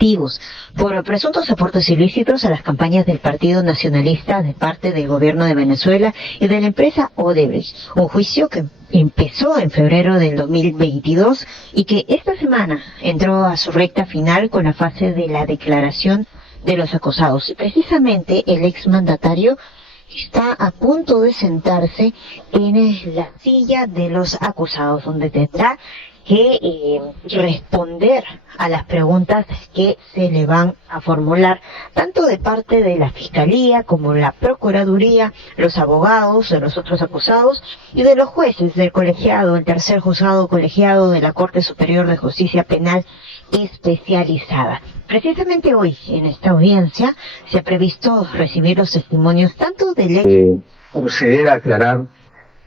activos por presuntos aportes ilícitos a las campañas del Partido Nacionalista de parte del gobierno de Venezuela y de la empresa Odebrecht. Un juicio que empezó en febrero del 2022 y que esta semana entró a su recta final con la fase de la declaración de los acusados. Y precisamente el exmandatario está a punto de sentarse en la silla de los acusados, donde tendrá que responder a las preguntas que se le van a formular, tanto de parte de la Fiscalía como la Procuraduría, los abogados de los otros acusados y de los jueces del colegiado, el tercer juzgado colegiado de la Corte Superior de Justicia Penal Especializada. Precisamente hoy, en esta audiencia, se ha previsto recibir los testimonios tanto del proceder a aclarar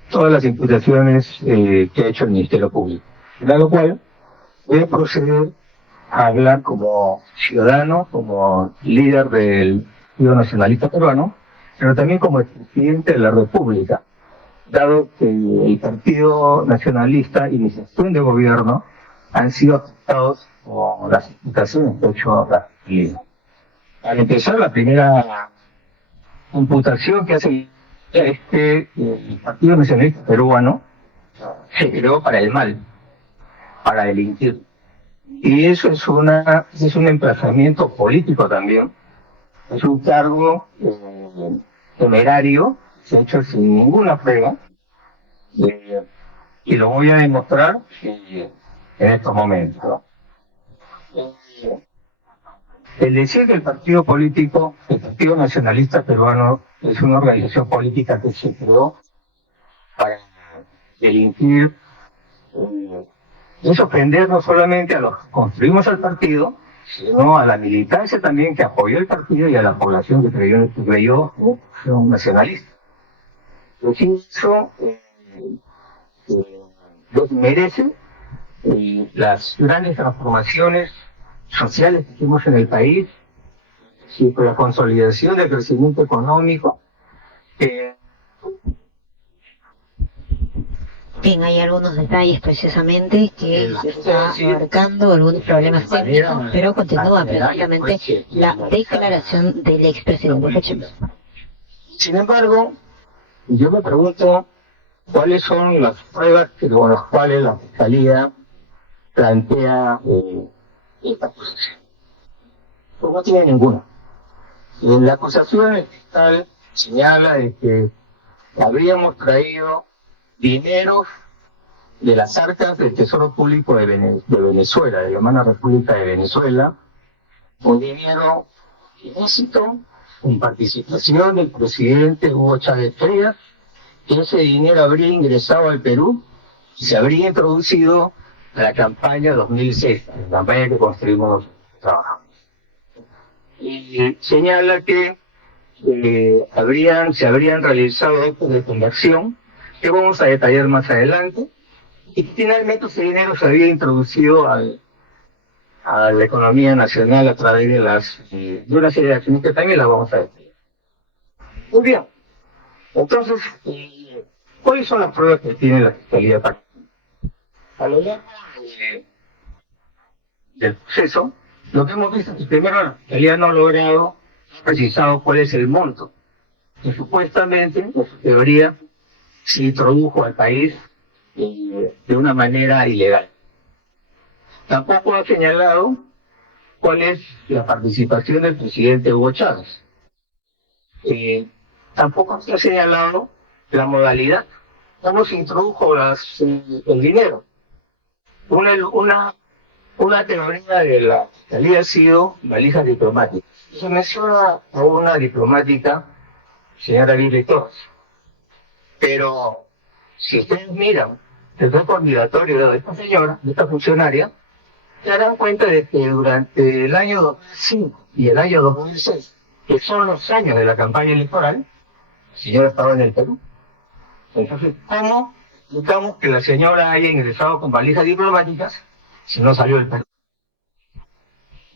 todas las imputaciones que ha hecho el Ministerio Público. A lo cual voy a proceder a hablar como ciudadano, como líder del Partido Nacionalista Peruano, pero también como presidente de la República, dado que el Partido Nacionalista y mi gestión de gobierno han sido afectados por las imputaciones que ha hecho la Fiscalía. Al empezar, la primera imputación que hace es que el Partido Nacionalista Peruano se creó para el mal, para delinquir. Y eso es un emplazamiento político también. Es un cargo temerario, se ha hecho sin ninguna prueba, y lo voy a demostrar en estos momentos, ¿no? El decir que el partido político, el Partido Nacionalista Peruano, es una organización política que se creó para delinquir, es ofender no solamente a los que construimos el partido, sino a la militancia también que apoyó el partido y a la población que creyó un nacionalista. Eso desmerece las grandes transformaciones sociales que hicimos en el país, y por la consolidación del crecimiento económico. Bien, hay algunos detalles precisamente que está abarcando algunos problemas técnicos, pero continúa precisamente la declaración del expresidente. Sin embargo, yo me pregunto cuáles son las pruebas con las cuales la Fiscalía plantea esta acusación. Pues no tiene ninguna. En la acusación el fiscal señala de que habríamos traído dinero de las arcas del Tesoro Público de Venezuela, de la hermana República de Venezuela, un dinero ilícito, con participación del presidente Hugo Chávez Frías, que ese dinero habría ingresado al Perú y se habría introducido a la campaña 2006, la campaña que construimos trabajando. Y señala que se habrían realizado actos de conversión que vamos a detallar más adelante, y finalmente ese dinero se había introducido a la economía nacional a través de una serie de acciones que también las vamos a detallar. Muy bien, entonces, ¿cuáles son las pruebas que tiene la Fiscalía? A lo largo del proceso, lo que hemos visto es que primero la Fiscalía no ha logrado precisar cuál es el monto que supuestamente, en su teoría, se introdujo al país de una manera ilegal. Tampoco ha señalado cuál es la participación del presidente Hugo Chávez. Tampoco se ha señalado la modalidad, cómo se introdujo el dinero. Una teoría de la Fiscalía ha sido valijas diplomáticas. Se menciona a una diplomática, señora Lili Torres. Pero si ustedes miran el récord migratorio de esta señora, de esta funcionaria, se darán cuenta de que durante el año 2005 y el año 2006, que son los años de la campaña electoral, la señora estaba en el Perú. Entonces, ¿cómo explicamos que la señora haya ingresado con valijas diplomáticas si no salió del Perú?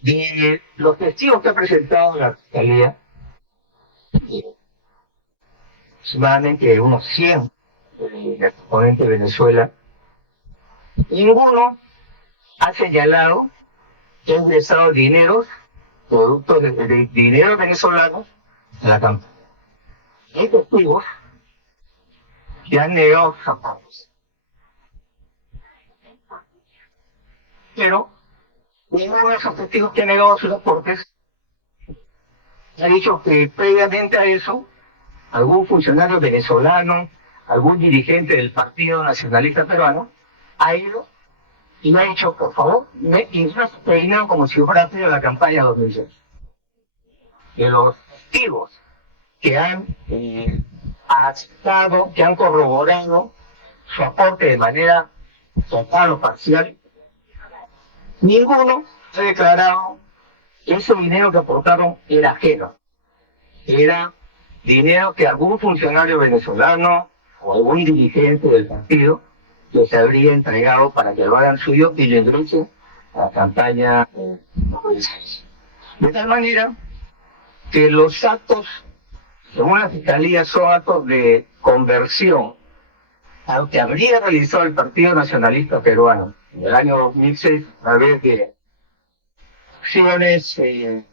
De los testigos que ha presentado la Fiscalía, aproximadamente unos 100 del componente de Venezuela, ninguno ha señalado que ha ingresado dineros, productos de dinero venezolano a la campaña. Hay testigos que han negado sus aportes. Pero ninguno de esos testigos que ha negado sus aportes ha dicho que previamente a eso algún funcionario venezolano, algún dirigente del Partido Nacionalista Peruano ha ido y le ha dicho, por favor, me ingreso dinero como si fuera a la campaña 2006. De los testigos que han aceptado, que han corroborado su aporte de manera total o parcial, ninguno ha declarado que ese dinero que aportaron era ajeno. Era dinero que algún funcionario venezolano o algún dirigente del partido les habría entregado para que lo hagan suyo y lo ingresen a la campaña. De tal manera que los actos, según la Fiscalía, son actos de conversión a lo que habría realizado el Partido Nacionalista Peruano en el año 2006 a través de acciones, me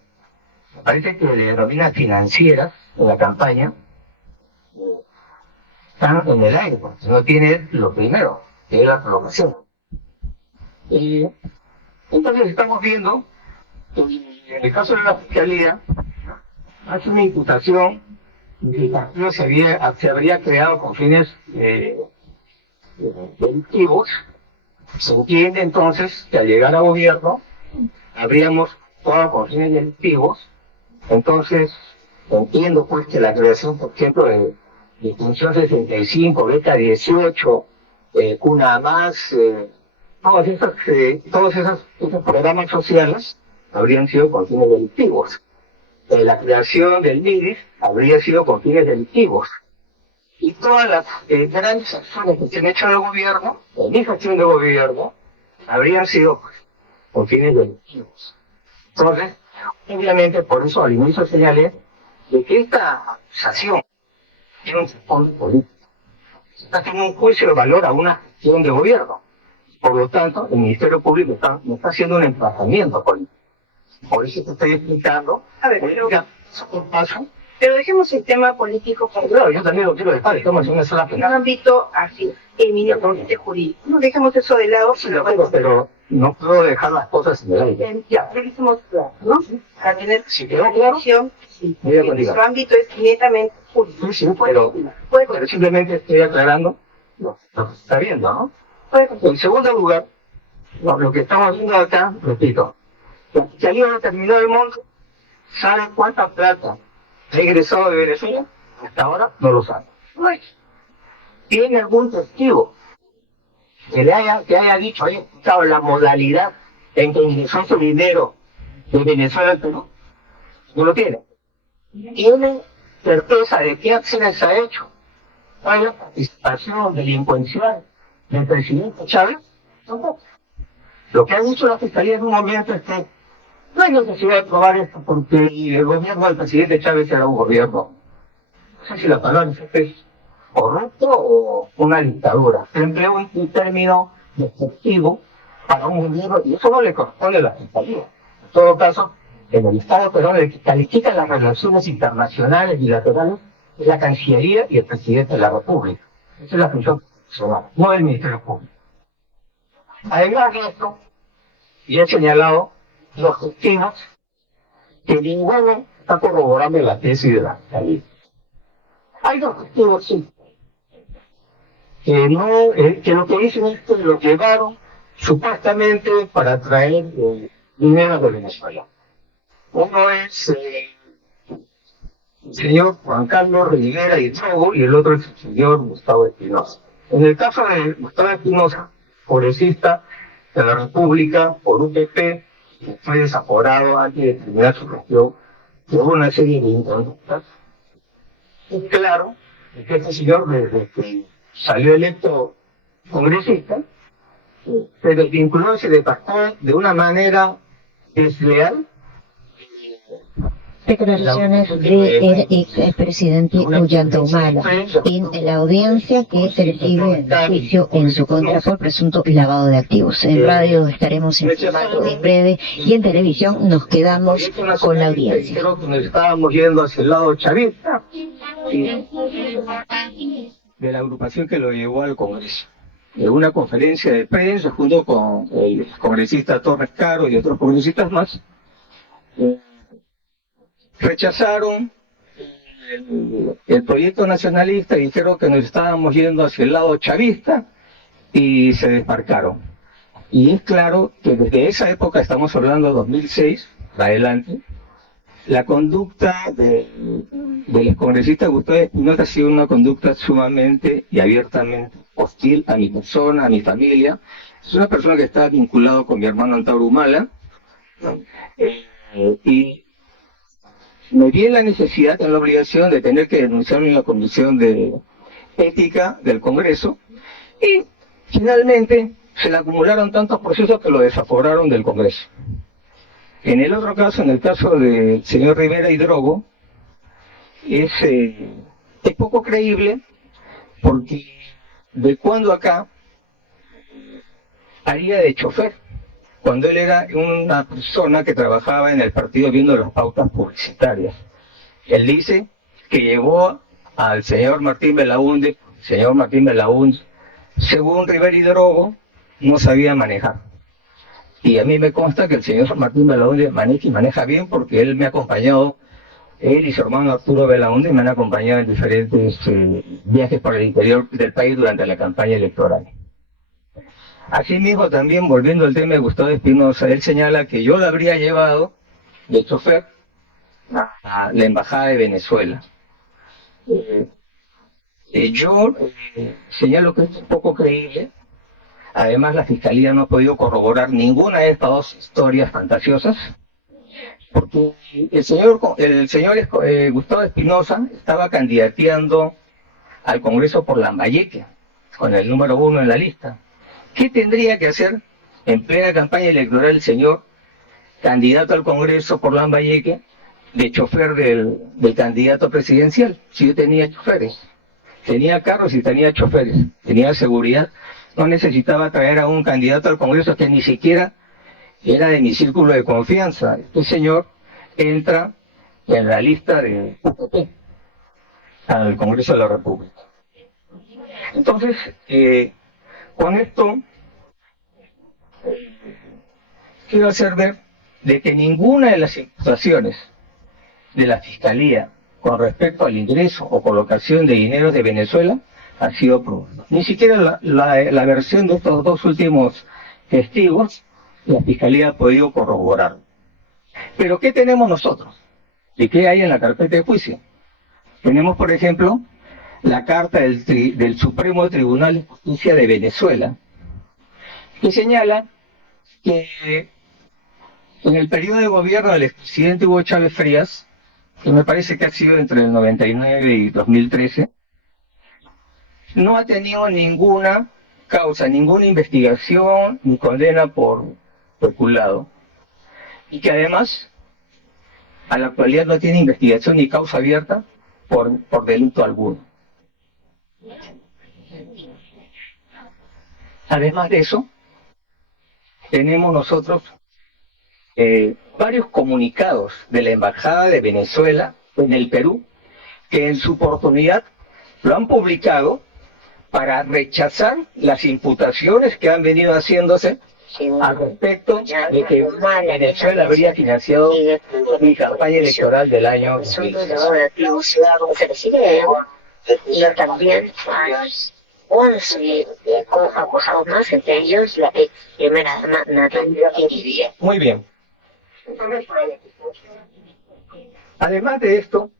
parece que le denominan financieras en la campaña, están en el aire, porque no tiene lo primero, que es la provocación. Entonces estamos viendo que en el caso de la Fiscalía hace una imputación de que el partido se habría creado con fines delictivos. Se entiende entonces que al llegar a gobierno habríamos actuado con fines delictivos. Entonces entiendo pues que la creación, por ejemplo, de Función 65, Beta 18, Cuna Más, todos esos programas sociales habrían sido con fines delictivos. La creación del MIDIS habría sido con fines delictivos. Y todas las grandes acciones que se han hecho en el gobierno, en mi gestión de gobierno, habrían sido con fines delictivos. Entonces, obviamente, por eso al inicio señalé de que esta acusación tiene un trasfondo político. Se está haciendo un juicio de valor a una gestión de gobierno. Por lo tanto, el Ministerio Público no está haciendo un emplazamiento político. Por eso te estoy explicando. A ver, paso por paso. pero dejemos el tema político para Claro, yo también lo quiero dejar, estamos en una sala un penal. ámbito así, eminentemente jurídico. No dejemos eso de lado. Sí, de acuerdo, pero no puedo dejar las cosas en el aire. Ya, revisemos claro, ¿no? Para tener Si quedó claro, visión, sí, voy a porque continuar. nuestro ámbito es netamente jurídico. Sí, sí, pero simplemente estoy aclarando lo que se está viendo, ¿no? En segundo lugar, lo que estamos viendo acá, repito, la Fiscalía determinó el monto, ¿sabe cuánta plata ha ingresado de Venezuela? Hasta ahora no lo sabe. ¿Tiene algún testigo que haya dicho, haya escuchado la modalidad en que ingresó su dinero de Venezuela al Perú? No lo tiene. ¿Tiene certeza de qué acciones ha hecho? ¿Hay participación delincuencial del presidente Chávez? Tampoco. Lo que ha dicho la Fiscalía en un momento es que no hay necesidad de probar esto porque el gobierno del presidente Chávez era un gobierno, no sé si la palabra es corrupto o una dictadura. Se empleó un término despectivo para un gobierno y eso no le corresponde a la Fiscalía. En todo caso, en el Estado peruano el que califica las relaciones internacionales bilaterales es la Cancillería y el presidente de la República. Esa es la función personal, no del Ministerio Público. Además de esto, y he señalado los testigos que ninguno está corroborando la tesis de la Fiscalía. Hay dos testigos, sí, que lo que dicen es que lo llevaron supuestamente para traer dinero de Venezuela. Uno es el señor Juan Carlos Rivera y Trogo y el otro es el señor Gustavo Espinosa. En el caso de Gustavo Espinosa, congresista de la República por UPP, que fue desaforado antes de terminar su gestión, tuvo una serie de inconductas. Es claro que este señor, desde que salió electo congresista, se desvinculó y se despartó de una manera desleal Declaraciones del expresidente Ollanta Humala en la audiencia que se recibe en juicio en su contra por presunto lavado de activos. En radio estaremos informando en breve y en televisión nos quedamos con la audiencia. Creo que nos estábamos yendo hacia el lado chavista de la agrupación que lo llevó al Congreso. En una conferencia de prensa junto con el congresista Torres Caro y otros congresistas más, rechazaron el proyecto nacionalista y dijeron que nos estábamos yendo hacia el lado chavista y se desmarcaron. Y es claro que desde esa época, estamos hablando de 2006, para adelante, la conducta del congresista Gustavo Espinosa ha sido una conducta sumamente y abiertamente hostil a mi persona, a mi familia. Es una persona que está vinculado con mi hermano Antauro Humala, ¿no? Y me vi en la necesidad, en la obligación de tener que denunciarlo en la Comisión de Ética del Congreso, y finalmente se le acumularon tantos procesos que lo desaforaron del Congreso. En el otro caso, en el caso del señor Rivera Hidrogo, es poco creíble porque de cuando acá haría de chofer, cuando él era una persona que trabajaba en el partido viendo las pautas publicitarias. Él dice que llevó al señor Martín Belaúnde, según Rivera Hidrogo, no sabía manejar. Y a mí me consta que el señor Martín Belaúnde maneja bien porque él me ha acompañado, él y su hermano Arturo Belaúnde me han acompañado en diferentes viajes por el interior del país durante la campaña electoral. Asimismo, también volviendo al tema de Gustavo Espinosa, él señala que yo lo habría llevado de chofer a la Embajada de Venezuela. Yo señalo que es poco creíble. Además, la Fiscalía no ha podido corroborar ninguna de estas dos historias fantasiosas, porque el señor Gustavo Espinosa estaba candidateando al Congreso por Lambayeque, con el número 1 en la lista. ¿Qué tendría que hacer en plena campaña electoral el señor candidato al Congreso por Lambayeque de chofer del candidato presidencial? Si yo tenía choferes, tenía carros y tenía choferes, tenía seguridad, no necesitaba traer a un candidato al Congreso que ni siquiera era de mi círculo de confianza. Este señor entra en la lista de UPP al Congreso de la República. Entonces, con esto quiero hacer ver de que ninguna de las imputaciones de la Fiscalía con respecto al ingreso o colocación de dinero de Venezuela ha sido probada. Ni siquiera la versión de estos dos últimos testigos la Fiscalía ha podido corroborar. Pero ¿qué tenemos nosotros? ¿Y qué hay en la carpeta de juicio? Tenemos, por ejemplo, la carta del Supremo Tribunal de Justicia de Venezuela, que señala que en el periodo de gobierno del expresidente Hugo Chávez Frías, que me parece que ha sido entre el 99 y 2013, no ha tenido ninguna causa, ninguna investigación ni condena por peculado, y que además a la actualidad no tiene investigación ni causa abierta por delito alguno. Además de eso, tenemos nosotros varios comunicados de la Embajada de Venezuela en el Perú, que en su oportunidad lo han publicado para rechazar las imputaciones que han venido haciéndose al respecto de que Venezuela habría financiado mi campaña electoral del año 2016. Y también hay 11 acusados más, entre ellos la ex primera dama Natalia Iridia. Muy bien. Además de esto,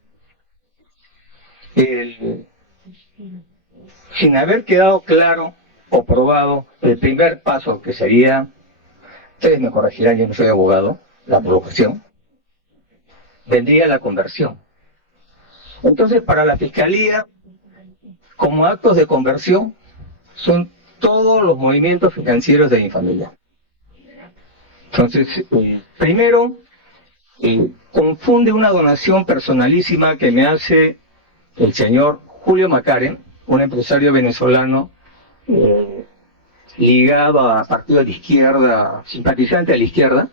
sin haber quedado claro o probado el primer paso, que sería, ustedes me corregirán, yo no soy abogado, la provocación, vendría la conversión. Entonces, para la Fiscalía, como actos de conversión, son todos los movimientos financieros de mi familia. Entonces, primero, confunde una donación personalísima que me hace el señor Julio Macaren, un empresario venezolano ligado a partidos de izquierda, simpatizante de la izquierda,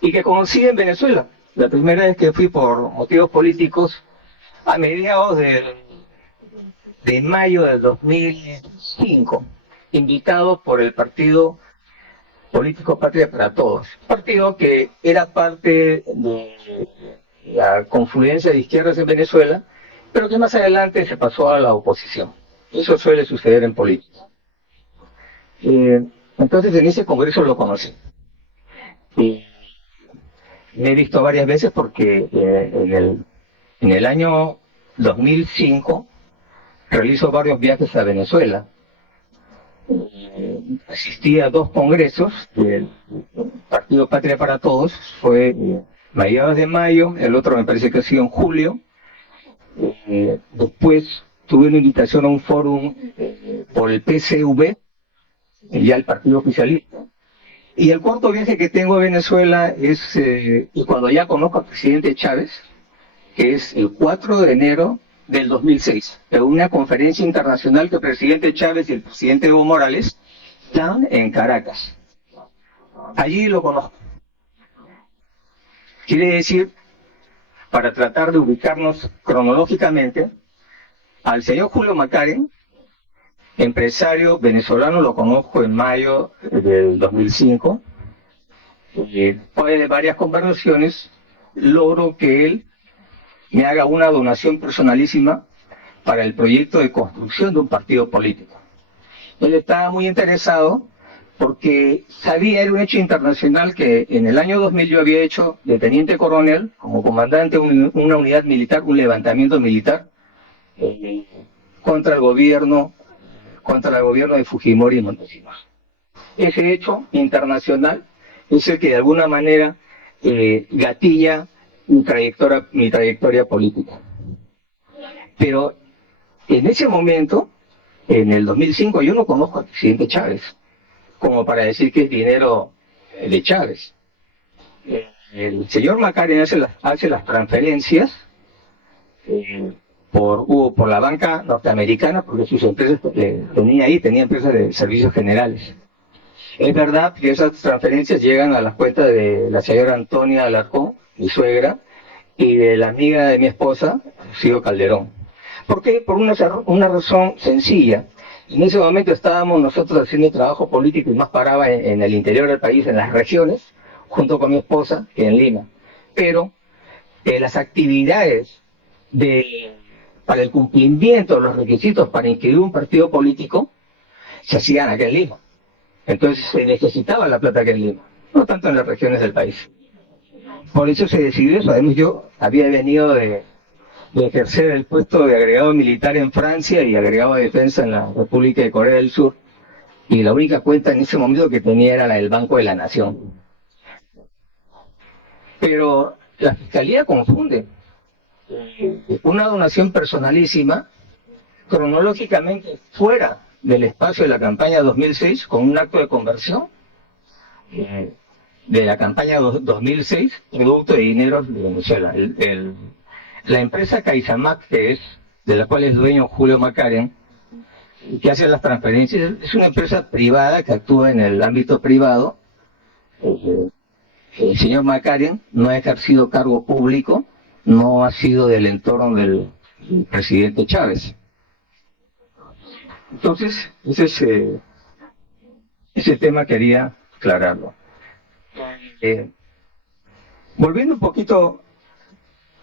y que conocí en Venezuela. La primera vez que fui por motivos políticos, a mediados de mayo del 2005, invitado por el partido político Patria para Todos, partido que era parte de la confluencia de izquierdas en Venezuela, pero que más adelante se pasó a la oposición. Eso suele suceder en política. Entonces en ese congreso lo conocí. Me he visto varias veces porque en el año 2005 realizo varios viajes a Venezuela. Asistí a 2 congresos del Partido Patria para Todos, fue mediados de mayo, el otro me parece que ha sido en julio. Después tuve una invitación a un fórum por el PCV, ya el partido oficialista. Y el cuarto viaje que tengo a Venezuela es, y cuando ya conozco al presidente Chávez, que es el 4 de enero del 2006, en una conferencia internacional que el presidente Chávez y el presidente Evo Morales dan en Caracas. Allí lo conozco. Quiere decir, para tratar de ubicarnos cronológicamente, al señor Julio Macaren, empresario venezolano, lo conozco en mayo del 2005, y después de varias conversaciones logro que él me haga una donación personalísima para el proyecto de construcción de un partido político. Él estaba muy interesado porque sabía, era un hecho internacional, que en el año 2000 yo había hecho de teniente coronel, como comandante de una unidad militar, un levantamiento militar contra el gobierno de Fujimori y Montesinos. Ese hecho internacional es el que de alguna manera gatilla mi trayectoria política. Pero en ese momento, en el 2005, yo no conozco al presidente Chávez como para decir que es dinero de Chávez. El señor Macaren hace las transferencias por la banca norteamericana, porque sus empresas tenía empresas de servicios generales. Es verdad que esas transferencias llegan a las cuentas de la señora Antonia Alarcón, mi suegra, y de la amiga de mi esposa, Rocío Calderón. ¿Por qué? Por una razón sencilla. En ese momento estábamos nosotros haciendo trabajo político y más paraba en el interior del país, en las regiones, junto con mi esposa, que en Lima. Pero las actividades para el cumplimiento de los requisitos para inscribir un partido político se hacían aquí en Lima. Entonces se necesitaba la plata aquí en Lima, no tanto en las regiones del país. Por eso se decidió eso. Además, yo había venido de ejercer el puesto de agregado militar en Francia y agregado de defensa en la República de Corea del Sur, y la única cuenta en ese momento que tenía era la del Banco de la Nación. Pero la Fiscalía confunde una donación personalísima cronológicamente fuera del espacio de la campaña 2006 con un acto de conversión de la campaña 2006, producto de dinero de Venezuela. La empresa Caixamac, de la cual es dueño Julio Macaren, que hace las transferencias, es una empresa privada que actúa en el ámbito privado. El señor Macaren no ha ejercido cargo público, no ha sido del entorno del presidente Chávez. Entonces, ese tema quería aclararlo. Volviendo un poquito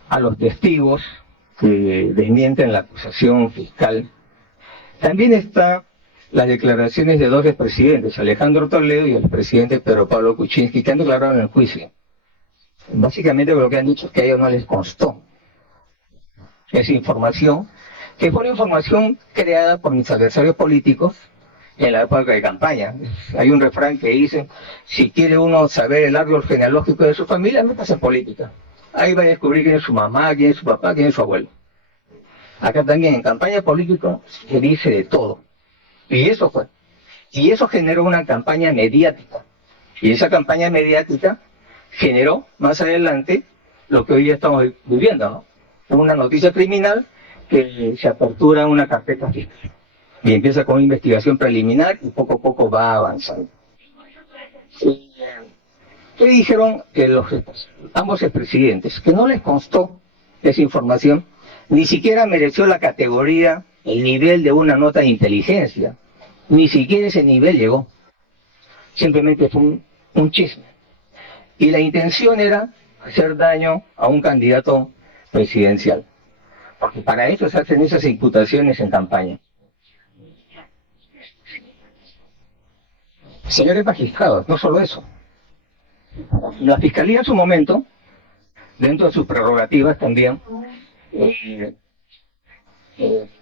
a los testigos que desmienten la acusación fiscal, también están las declaraciones de 2 expresidentes, Alejandro Toledo y el presidente Pedro Pablo Kuczynski, que han declarado en el juicio. Básicamente lo que han dicho es que a ellos no les constó esa información, que fue una información creada por mis adversarios políticos en la época de campaña. Hay un refrán que dice: si quiere uno saber el árbol genealógico de su familia, métase en política. Ahí va a descubrir quién es su mamá, quién es su papá, quién es su abuelo. Acá también en campaña política se dice de todo. Y eso generó una campaña mediática. Y esa campaña mediática generó más adelante lo que hoy día estamos viviendo, ¿no? Una noticia criminal que se apertura una carpeta fiscal y empieza con una investigación preliminar y poco a poco va avanzando. ¿Qué dijeron que ambos expresidentes? Que no les constó esa información, ni siquiera mereció la categoría, el nivel de una nota de inteligencia, ni siquiera ese nivel llegó. Simplemente fue un chisme. Y la intención era hacer daño a un candidato presidencial. Porque para eso se hacen esas imputaciones en campaña. Señores magistrados, no solo eso. La Fiscalía en su momento, dentro de sus prerrogativas también,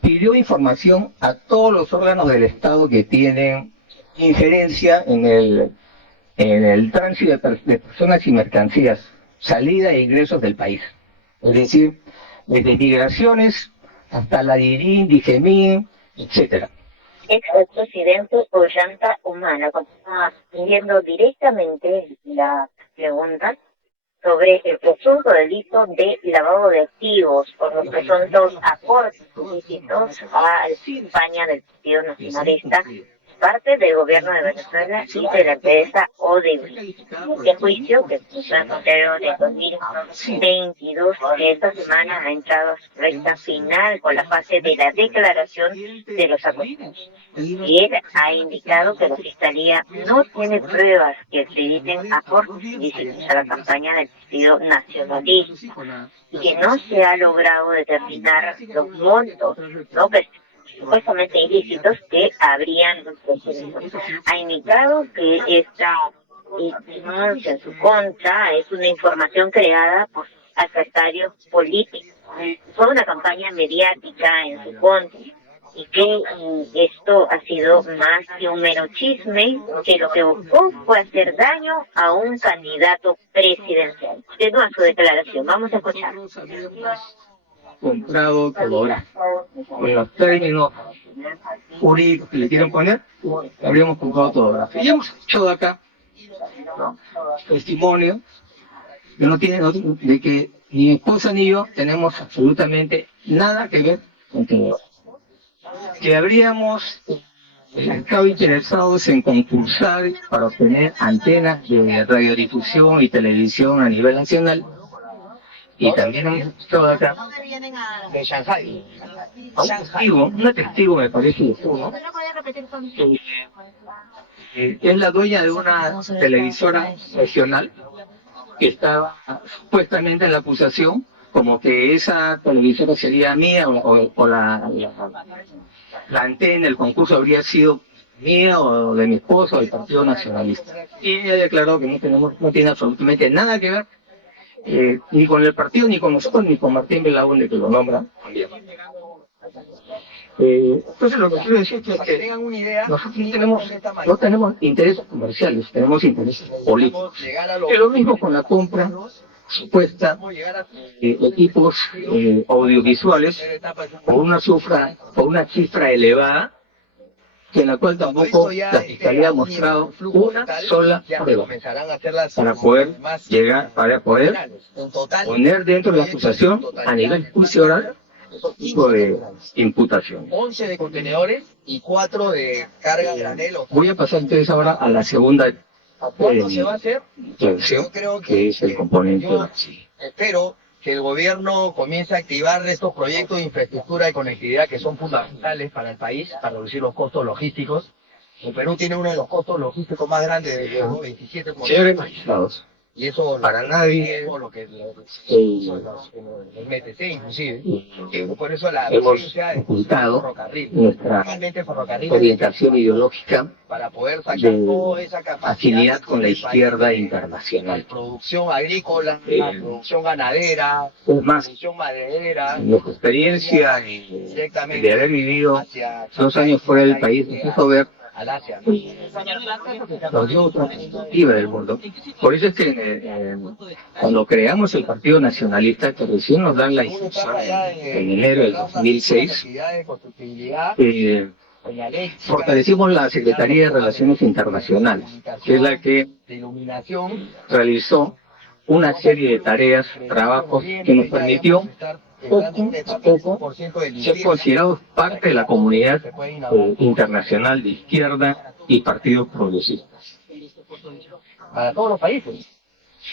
pidió información a todos los órganos del Estado que tienen injerencia en el tránsito de personas y mercancías, salida e ingresos del país. Es decir, desde migraciones hasta la DIRIN, DIGEMIN, etcétera. Expresidente Ollanta Humala, continúa viendo directamente la pregunta sobre el presunto delito de lavado de activos por los presuntos aportes ilícitos a la campaña del Partido Nacionalista, parte del gobierno de Venezuela y de la empresa Odebrecht. Este juicio, que fue en febrero de 2022, esta semana ha entrado a su recta final con la fase de la declaración de los acusados. Y él ha indicado que la Fiscalía no tiene pruebas que acrediten aportes ilícitos a la campaña del Partido Nacionalista y que no se ha logrado determinar los montos, ¿no?, supuestamente ilícitos que habrían procedido. Ha indicado que esta denuncia en su contra es una información creada por adversarios políticos. Fue una campaña mediática en su contra y que esto ha sido más que un mero chisme, que lo que buscó fue hacer daño a un candidato presidencial. Continúa su declaración, vamos a escuchar. Comprado Codora. Con los términos jurídicos que le quieren poner, habríamos comprado Codora. Y hemos escuchado acá, ¿no?, testimonio de que ni mi esposa ni yo tenemos absolutamente nada que ver con Codora. Que habríamos estado interesados en concursar para obtener antenas de radiodifusión y televisión a nivel nacional. Y también hemos escuchado acá de Shanghai. Una testigo me parece, ¿no?, que es la dueña de una televisora regional que estaba supuestamente en la acusación como que esa televisora sería mía o la antena, el concurso habría sido mía o de mi esposo o del Partido Nacionalista. Y ella declaró que no tiene absolutamente nada que ver ni con el partido, ni con nosotros, ni con Martín Belaúnde, que lo nombra también. Entonces lo que quiero decir es que nosotros no tenemos intereses comerciales, tenemos intereses políticos. Es lo mismo con la compra supuesta de equipos audiovisuales por una cifra elevada, que en la cual tampoco la Fiscalía ha mostrado una sola prueba para poder poner dentro de la acusación a nivel juicio oral ese tipo de imputación. 11 de contenedores y 4 de carga de granel. Voy a pasar entonces ahora a la segunda ¿Cuándo se va a hacer? Yo creo que es el componente. Espero que el gobierno comience a activar estos proyectos de infraestructura de conectividad que son fundamentales para el país, para reducir los costos logísticos. El Perú tiene uno de los costos logísticos más grandes del mundo, 27%. Señores magistrados, Y eso para nadie lo que el MTC inclusive. Por eso la hemos ocultado nuestra orientación ideológica para poder sacar toda esa capacidad, afinidad con la izquierda internacional. Producción agrícola, producción ganadera, más, producción maderera, nuestra experiencia de haber vivido 2 años fuera del país nos hizo ver otra perspectiva del mundo. Por eso es que cuando creamos el Partido Nacionalista, que recién nos dan la instrucción en enero del 2006, fortalecimos la Secretaría de Relaciones Internacionales, que es la que realizó una serie de tareas, trabajos que nos permitió poco a poco ser considerados parte de la comunidad internacional de izquierda y partidos progresistas. Para todos los países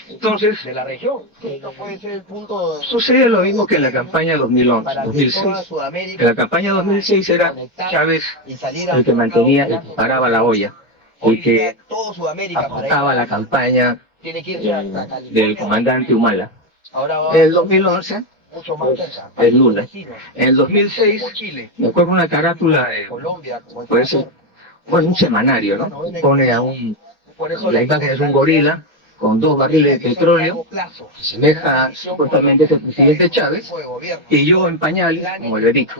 Entonces, de la región. Esto puede ser el punto sucede lo mismo que en la campaña 2011, para que 2006. toda Sudamérica En la campaña 2006 era Chávez y salir a el que mantenía y paraba la olla, hoy y que día todo Sudamérica para aportaba la campaña tiene que irse hasta California. del comandante Humala. Ahora va En el 2011 mucho más cerca. es Lula. Vecinos, En el 2006 como Chile, me acuerdo una carátula de, Colombia, como puede ser, bueno, un semanario, ¿no? Pone a por eso la imagen es un gorila con 2 barriles de petróleo, que semeja supuestamente ese presidente Chávez, y yo en pañales, como el Benito,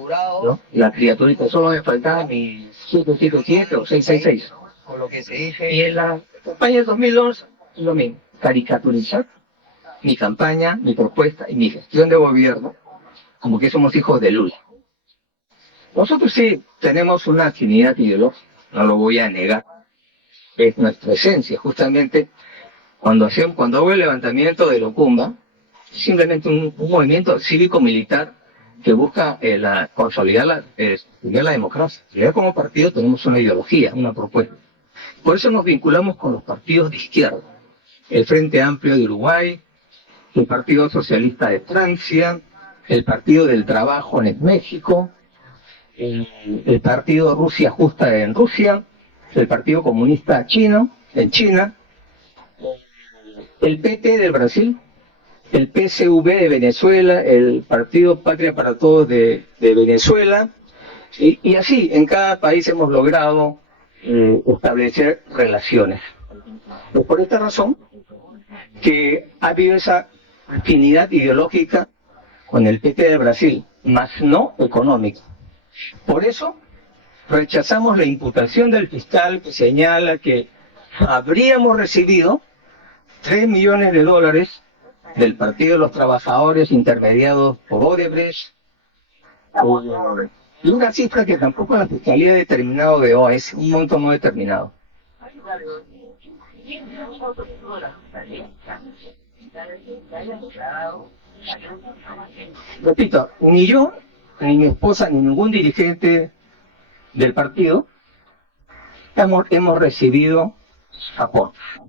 ¿no? La criaturita, solo me faltaba mi 777 o 666. con lo que se dice Y en la campaña de 2011, lo mismo, caricaturizar mi campaña, mi propuesta y mi gestión de gobierno, como que somos hijos de Lula. Nosotros sí tenemos una afinidad ideológica, no lo voy a negar, es nuestra esencia, justamente. Cuando hago el levantamiento de Locumba, simplemente un movimiento cívico-militar que busca consolidar la democracia. Ya como partido tenemos una ideología, una propuesta. Por eso nos vinculamos con los partidos de izquierda. El Frente Amplio de Uruguay, el Partido Socialista de Francia, el Partido del Trabajo en México, el Partido Rusia Justa en Rusia, el Partido Comunista Chino en China, el PT del Brasil, el PCV de Venezuela, el Partido Patria para Todos de Venezuela, y así en cada país hemos logrado establecer relaciones. Es por esta razón que ha habido esa afinidad ideológica con el PT de Brasil, más no económica. Por eso rechazamos la imputación del fiscal que señala que habríamos recibido $3 millones del Partido de los Trabajadores intermediados por Odebrecht, y una cifra que tampoco la Fiscalía ha determinado de OAS, un monto no determinado. Repito, ni yo, ni mi esposa, ni ningún dirigente del partido hemos recibido aportes.